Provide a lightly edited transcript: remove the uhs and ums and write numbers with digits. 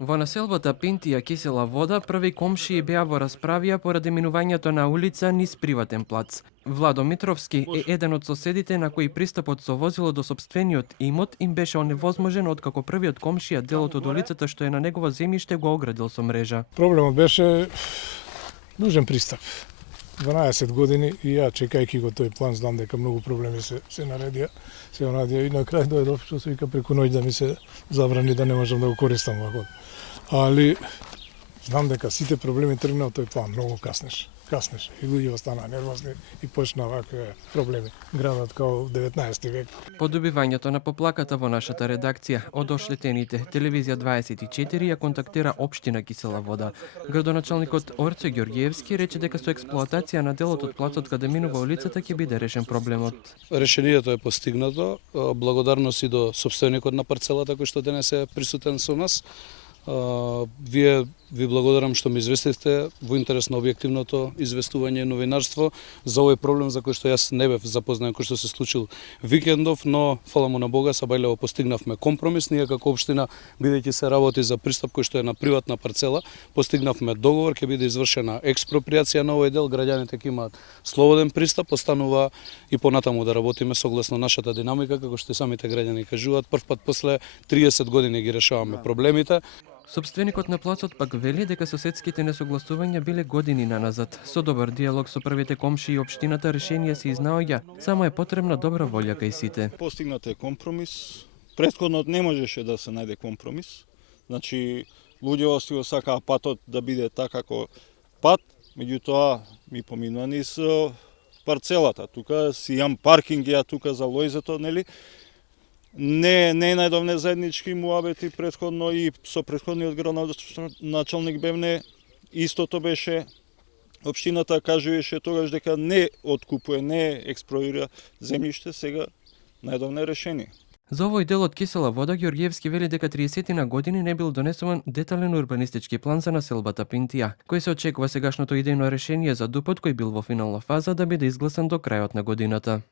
Во населбата Пинтија Кисела Вода први комшии беа во расправија поради минувањето на улица низ приватен плац. Владо Митровски е еден од соседите на кои пристапот со возило до сопствениот имот им беше оневозможен откако првиот комшија делот од улицата што е на негово земјиште го оградил со мрежа. Проблемот беше нужен пристап. 12 години и ја чекајќи го тој план знам дека многу проблеми се наредија, се наредија и на крај дојде што се вика преку ноќ да ми се забрани да не можам да го користам вакот. Али знам дека сите проблеми тргнаа од тој план, многу каснеш и луѓето станаа нервозни и почна вакви проблеми. Градот као 19 век. По добивањето на поплаката во нашата редакција од оштетените, Телевизија 24 ја контактира општина Кисела Вода. Градоначалникот Орце Ѓорѓиевски рече дека со експлоатација на делот од плацот каде минува улицата ќе биде решен проблемот. Решението е постигнато, благодарност и до сопственикот на парцелата кој што денес е присутен со нас. Ви благодарам што ме известивте во интерес на објективното известување и новинарство за овој проблем за кој што јас не бев запознаен, кој што се случил викендов, но фала му на Бога, сабајлево постигнавме компромис. Ние како општина, бидејќи се работи за пристап кој што е на приватна парцела, постигнавме договор, ќе биде извршена експроприација на овој дел, граѓаните ќе имаат слободен пристап, останува и понатаму да работиме согласно нашата динамика, како што и самите граѓани кажуваат, прв пат после 30 години ги решаваме проблемите. Собственикот на плацот пак вели дека соседските несогласувања биле години наназад. Со добар диалог со првите комшии и општината решение се изнаоѓа, само е потребна добра волја кај сите. Постигнат е компромис. Претходно не можеше да се најде компромис. Значи, луѓето си го сакаа патот да биде така како пат, меѓутоа ми поминува низ парцелата. Тука си имам паркинг ја тука за лојзето, нели? Не најдовне заеднички муабети претходно и со претходниот градоначалник бевне истото беше. Општината кажуваше тогаш дека не откупува, не експроприира земјиште, сега најдовне решение. За овој дел од Кисела Вода Ѓорѓиевски вели дека 30 на години не бил донесуван детален урбанистички план за населбата Пинтија, кој се очекува сегашното идејно решение за ДУП-от кој бил во финална фаза да биде изгласан до крајот на годината.